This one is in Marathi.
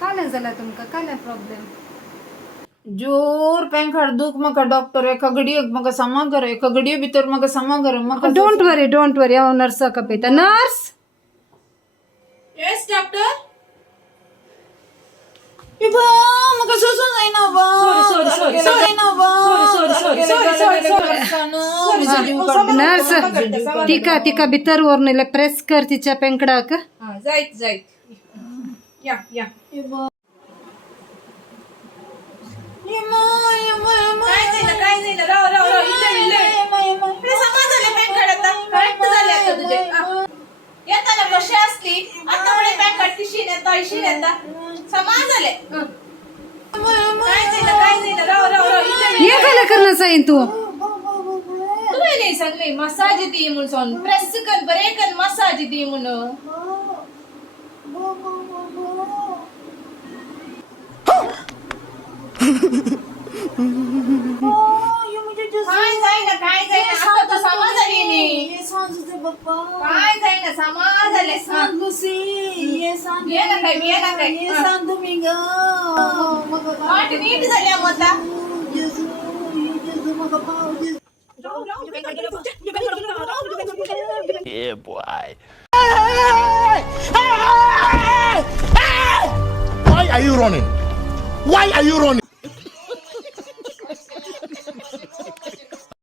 काले झाला तुमका काले प्रॉब्लेम जोर पेंखाड दुख म्हाका डॉक्टर एका घडये म्हाका समागर एका घडये भितर म्हाका समागर म्हाका डोंट वरी हांव नर्साक आपयता नर्स येस डॉक्टर इबा म्हाका सोसून जायना बा नर्स तिका भितर व्हरून प्रेस कर तिच्या पेंकडाक जायत या काय नाही राव समाजाले पेंखाड आता करेक्ट झाले आता तुझे येताना कशी असली आता म्हणे पेंखाड तिशी नेता समाजाले काय नाही राव हे काय करणं साईन तू तुम्ही नाही सांगले मसाज दी म्हणून प्रेस कर बरे कर मसाज दी म्हणून काय जाईना आता तो समाजाले नाही काय जाईना समाजाले ये ना काय वाट नीट झाली आता Yeah, boy. Why are you running?